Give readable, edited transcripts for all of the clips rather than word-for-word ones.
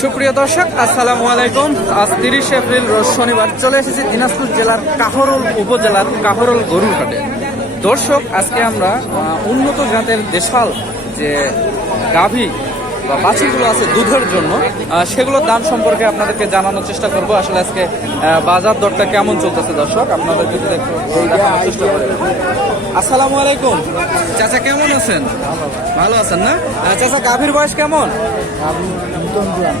সুপ্রিয় দর্শক, আসসালামু আলাইকুম। আজ 30 এপ্রিল রোজ শনিবার চলে এসেছি দিনাজপুর জেলার কাহরোল উপজেলার কাহরোল গরুর হাটে। দর্শক, আজকে আমরা উন্নত জাতের দেশাল যে গাভী বা বাছুরগুলো আছে দুধের জন্য, সেগুলোর দাম সম্পর্কে আপনাদেরকে জানানোর চেষ্টা করব। আসলে আজকে বাজার দরটা কেমন চলতেছে দর্শক, আপনাদের যদি একটু দেখানোর চেষ্টা করি। আসসালামু আলাইকুম চাচা, কেমন আছেন? ভালো আছেন না? চাচা, গাভীর বয়স কেমন?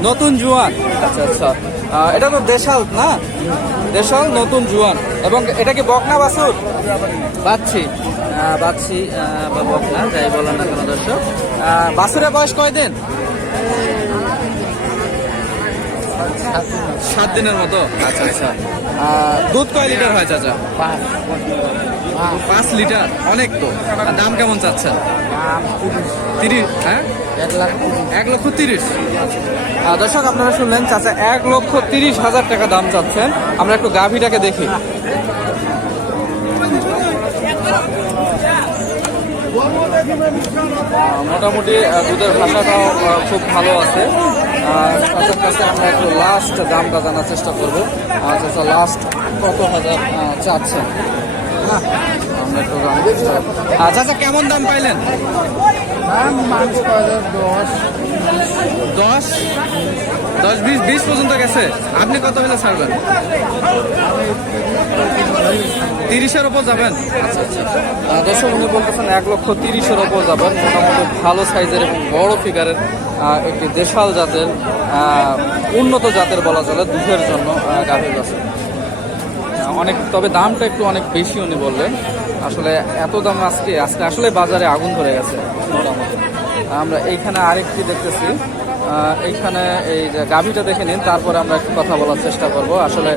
নতুন জুয়ান। আচ্ছা আচ্ছা, এটা তো দেশাল না? দেশাল নতুন জুয়ান। এবং এটা কি বকনা বাছুর? বাচ্ছি বাচ্ছি বা বকনা, যাই বলেন না কেন দর্শক। বাছুরের বয়স কয়দিন? 7 দিনের মতো। আচ্ছা আচ্ছা, দুধ কয় লিটার হয় চাচা? 5 লিটার, অনেক তো। দাম কেমন চাচ্ছেন? 30। হ্যাঁ, 1,30,000। দর্শক, আপনারা শুনলেন, চাচা 1,30,000 টাকা দাম চাচ্ছেন। আমরা একটু গাভীটাকে দেখি। মোটামুটি দুধের ভাষাটাও খুব ভালো আছে। তাদের কাছে আমরা একটু লাস্ট দামটা জানার চেষ্টা করবো। চাচা লাস্ট কত হাজার চাচ্ছেন? আমরা একটু জানার চেষ্টা করবো। চাচা, কেমন দাম পাইলেন? 10-20 পর্যন্ত গেছে। আপনি কত হলে ছাড়বেন? 30-এর ওপর যাবেন? আচ্ছা আচ্ছা, দর্শক উনি বলতেছেন 1,30,000-এর ওপর যাবেন। মোটামুটি ভালো সাইজের এবং বড় ফিগারের একটি দেশাল জাতের, উন্নত জাতের বলা চলে দুধের জন্য গাভীর বাছুর। অনেক, তবে দামটা একটু অনেক বেশি উনি বললেন। আসলে এত দাম আজকে আসলে বাজারে আগুন ধরে গেছে মোটামুটি। আমরা এইখানে আরেকটি দেখতেছি, এইখানে এই যে গাভীটা দেখে নিন, তারপরে আমরা একটু কথা বলার চেষ্টা করব। আসলে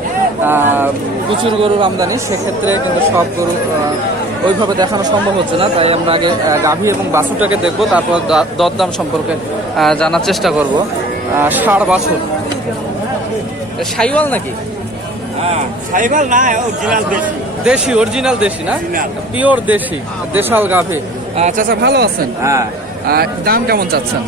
প্রচুর গরুর আমদানি, সেক্ষেত্রে কিন্তু সব গরু ওইভাবে দেখানো সম্ভব হচ্ছে না। তাই আমরা আগে গাভী এবং বাছুরটাকে দেখবো, তারপর দরদাম সম্পর্কে জানার চেষ্টা করব। ষাঁড় বাছুর, শাহিওয়াল নাকি? সাইকেল না, অরিজিনাল দেশি। দেশি, অরিজিনাল দেশি না, পিওর দেশি দেশাল গাভী। চাচা ভালো আছেন? হ্যাঁ। দাম কেমন চাচ্ছেন?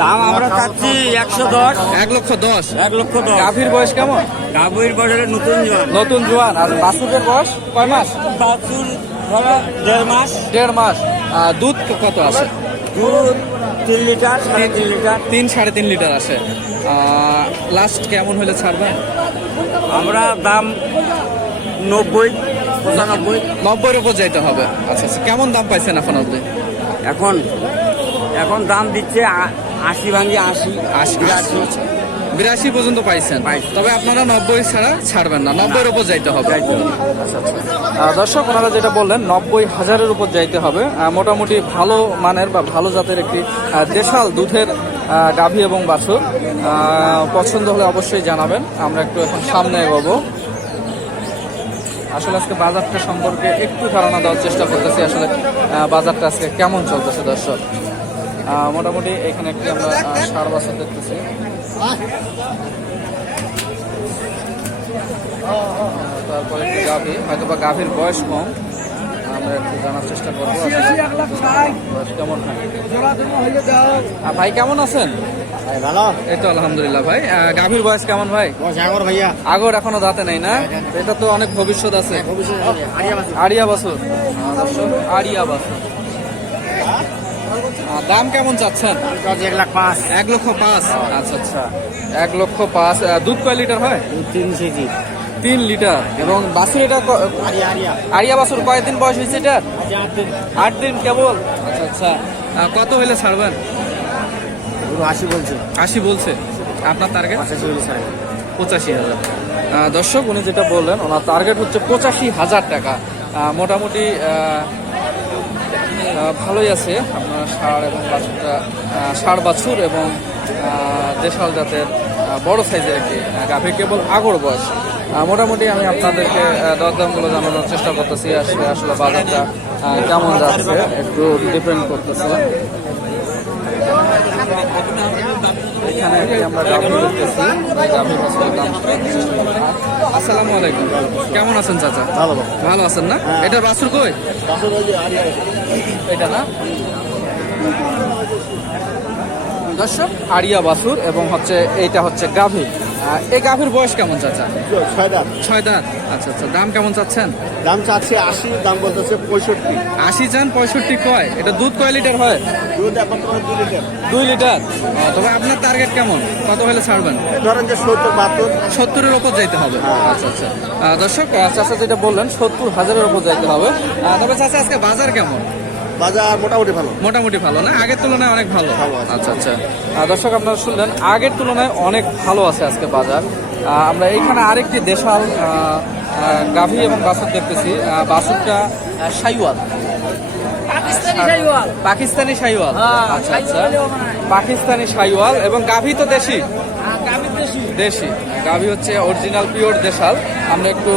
দাম আমরা চাচ্ছি 110। 1,10,000। 1,10,000। গাভীর বয়স কেমন? গাভীর বয়সে নতুন জোয়ান। নতুন জোয়ান। আর বাছুরের বয়স কয় মাস? বাছুর ধরো 1.5 মাস। 1.5 মাস। দুধ কত আছে? দুধ 3 লিটার, 3.5 লিটার। 3-3.5 লিটার আছে। লাস্ট কেমন হলে ছাড়বেন? আমরা দাম 90, 95। 90-এর উপর যাইতে হবে। আচ্ছা আচ্ছা, কেমন দাম পাইছেন এখন অব্দি? এখন দাম দিচ্ছে 80 ভাঙি 80, 82 পর্যন্ত পাইছেন। তবে আপনারা 90 ছাড়া ছাড়বেন না, 90-এর উপর যাইতে হবে। আচ্ছা আচ্ছা, দর্শক ওনারা যেটা বললেন 90,000-এর উপর যাইতে হবে। মোটামুটি ভালো মানের বা ভালো জাতের একটি দেশাল দুধের গাভী এবং বাছুর। পছন্দ হলে অবশ্যই জানাবেন। আমরা একটু এখন সামনে এগোবো। আসলে আজকে বাজারটা সম্পর্কে একটু ধারণা দেওয়ার চেষ্টা করতেছি, আসলে বাজারটা আজকে কেমন চলতেছে দর্শক। মোটামুটি এখানে একটি আমরা ষাঁড় বাছুর দেখতেছি। তারপরে একটি গাভী, হয়তো বা গাভীর বয়স কম, আমরা একটু জানার চেষ্টা করবো কেমন হয়। ভাই কেমন আছেন? ভালো। এই তো আলহামদুলিল্লাহ। ভাই, গাভীর বয়স কেমন ভাই? ভাইয়া আগর এখনো দাঁতে নেই না? এটা তো অনেক ভবিষ্যৎ আছে। আড়িয়া বাছুর, আড়িয়া বাছুর। দাম কেমন চাচ্ছেন? 1,05,000। 1,05,000। আচ্ছা আচ্ছা, 1,05,000। দুধ কয় লিটার হয়? 3 কেজি। 3 লিটার। এবং বাছুর এটা আড়িয়া বাছুর কয়দিন বয়স হয়েছে এটা? 8 দিন কেবল। আচ্ছা আচ্ছা, কত হইলে ছাড়বেন? 80 বলছে। 80 বলছে। আপনার টার্গেট? 85,000। দর্শক উনি যেটা বললেন, ওনার টার্গেট হচ্ছে 85,000 টাকা। মোটামুটি ভালোই আছে আপনার ষাঁড় এবং বাছুরটা। ষাঁড় বাছুর এবং দেশাল জাতের বড় সাইজের একটি গাভী, কেবল আগর বয়স। মোটামুটি আমি আপনাদেরকে দরদামগুলো জানানোর চেষ্টা করতেছি। আসলে বাজারটা কেমন যাচ্ছে একটু ডিপেন্ড করতেছে। এখানে আমরা গাভী দেখতেছি, গাভী বাছুরের দাম। আসসালামু আলাইকুম, কেমন আছেন চাচা? ভালো আছেন না? এটা বাছুর কই? এটা না? দর্শক আরিয়া বাছুর এবং হচ্ছে এইটা হচ্ছে গাভী। এই গাভীর বয়স কেমন চাচা? 6 দাঁত। 6 দাঁত। আচ্ছা আচ্ছা, দাম কেমন চাচ্ছেন? দাম চাচ্ছে 80, দাম বলতেছে 65। 80 চান, 65 কয়? এটা দুধ কয় লিটার হয়? দুধ এখন তোমার 2 লিটার। 2 লিটার। তবে আপনার টার্গেট কেমন, কত হলে ছাড়বেন? ধরেন যে 70-72। 70-এর উপর যাইতে হবে। আচ্ছা আচ্ছা। দর্শক চাচা যেটা বললেন 70,000-এর উপর যাইতে হবে। তবে চাচা আজকে বাজার কেমন? বাজার মোটামুটি ভালো। মোটামুটি ভালো না, আগের তুলনায় অনেক ভালো। ভালো আছে। আচ্ছা আচ্ছা। দর্শক আপনারা শুনলেন আগের তুলনায় অনেক ভালো আছে আজকে বাজার। আমরা এইখানে আরেকটি দেশাল গাভী এবং বাছুর দেখতেছি। বাছুরটা শাইওয়াল, পাকিস্তানি শাইওয়াল। আচ্ছা আচ্ছা, পাকিস্তানি শাইওয়াল এবং গাভী তো দেশি। দেশি গাভী হচ্ছে অরিজিনাল পিওর দেশাল। আমরা একটু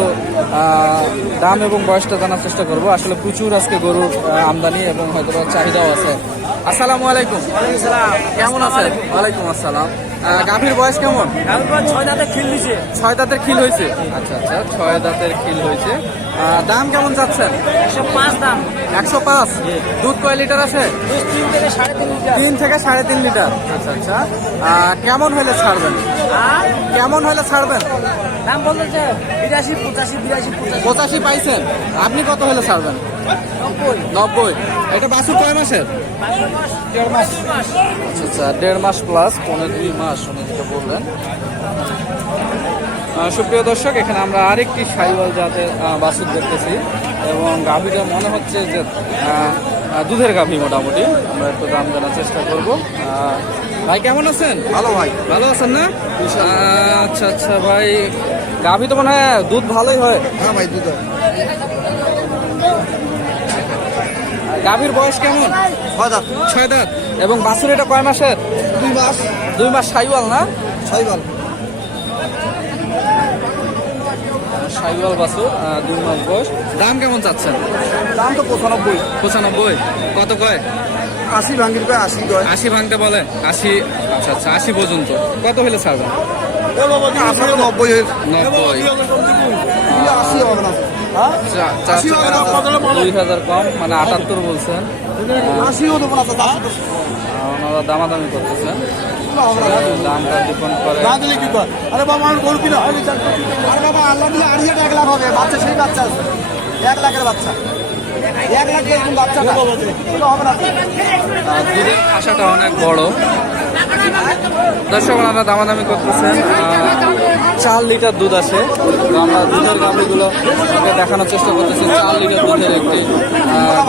দাম এবং বয়সটা জানার চেষ্টা করব। আসলে প্রচুর আজকে গরুর আমদানি এবং হয়তো চাহিদাও আছে। আসসালামু আলাইকুম। কেমন আছেন? ওয়ালাইকুম আসসালাম। গাভীর বয়স কেমন? 6 দাঁতের খিল দিছে। 6 দাঁতের খিল হয়েছে। আচ্ছা আচ্ছা, 6 দাঁতের খিল হয়েছে। দাম কেমন যাচ্ছেন? 105 দাম। 105। দুধ কয় লিটার আছে? 3 থেকে 3.5 লিটার। 3 থেকে 3.5 লিটার। আচ্ছা আচ্ছা। কেমন হলে ছাড়বেন? কেমন হলে ছাড়বেন? দাম বলতেছে 82, 85, 82, 85। 85 পাইছেন, আপনি কত হলে ছাড়বেন? 90। এটা বাছুর কয় মাসের? 1.5 মাস। আচ্ছা আচ্ছা, 1.5 মাস প্লাস, 2 মাস উনি যেটা বললেন। সুপ্রিয় দর্শক, এখানে আমরা আরেকটি শাইওয়াল জাতের বাছুর দেখতেছি এবং গাভীটা মনে হচ্ছে যে দুধের গাভী মোটামুটি। আমরা একটু দাম জানার চেষ্টা করব। ভাই কেমন আছেন? ভালো ভাই। ভালো আছেন না? আচ্ছা আচ্ছা ভাই, গাভী তো মনে হয় দুধ ভালোই হয়। হ্যাঁ ভাই, দুধ। গাভীর বয়স কেমন? 6 দাঁত। 6 দাঁত। এবং বাছুর এটা কয় মাসের? 2 মাস। 2 মাস শাইওয়াল না? শাইওয়াল। শাইওয়াল বাছুর, 2 মাস বয়স। দাম কেমন চাচ্ছেন? দাম তো 95। 95। কত কয়? 80 ভাঙির কয় 80 কয়। 80 ভাঙতে বলে? 80। আচ্ছা আচ্ছা, 80 পর্যন্ত। কত হলে ছাড়বেন? 90 90। 80 হবে না। হ্যাঁ 80 হবে না। 2000 কম, মানে 78 বলছেন। 80 হতো না। ওনারা দামাদামি করতেছেন। দামটা ডিপেন্ড করে। না দিলে কি কর? আরে বাবা, আমার গরু কিনা হয়। আরে বাবা, আল্লাহ দিলে আর 1 লাখ হবে। বাচ্চা সেই বাচ্চা আছে। 1 লাখের বাচ্চা। 1 লাখ এরকম বাচ্চা হবে না। দুধের আশাটা অনেক বড়। দর্শক আমরা দামাদামি করতেছেন। 4 লিটার দুধ আছে। তো আমরা দুধের গাভীগুলো দেখানোর চেষ্টা করতেছি। 4 লিটার দুধের একটি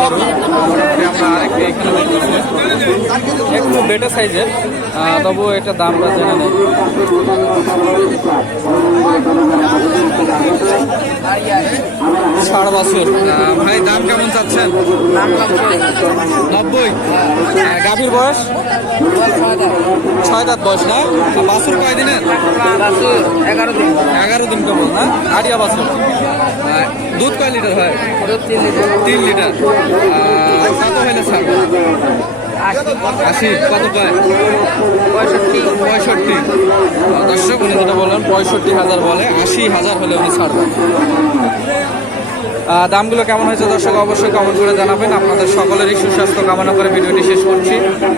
গরু। মোটামুটি আমরা আরেকটি এখানে দেখতেছি একটু বেটার সাইজের, তবুও এটা দামটা জেনে নেই। ষাড় বাছুর। ভাই দাম কেমন চাচ্ছেন? 90। গাভীর বয়স 6 দাঁত বয়স না? বাছুর কয় দিনের? 11 দিন কেমন না? আড়িয়া বাছুর। দুধ কয় লিটার হয়? 3 লিটার। কত হইলে ছাড়বে? 80। কত কয়? 65। দর্শক উনি যেটা বললেন 65,000 বলে, 80,000 হলে উনি ছাড়বেন। দামগুলো কেমন হয়েছে দর্শক অবশ্যই কমেন্ট করে জানাবেন। আপনাদের সকলেরই সুস্বাস্থ্য কামনা করে ভিডিওটি শেষ করছি।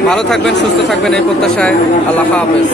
ভালো থাকবেন, সুস্থ থাকবেন এই প্রত্যাশায়। আল্লাহ হাফেজ।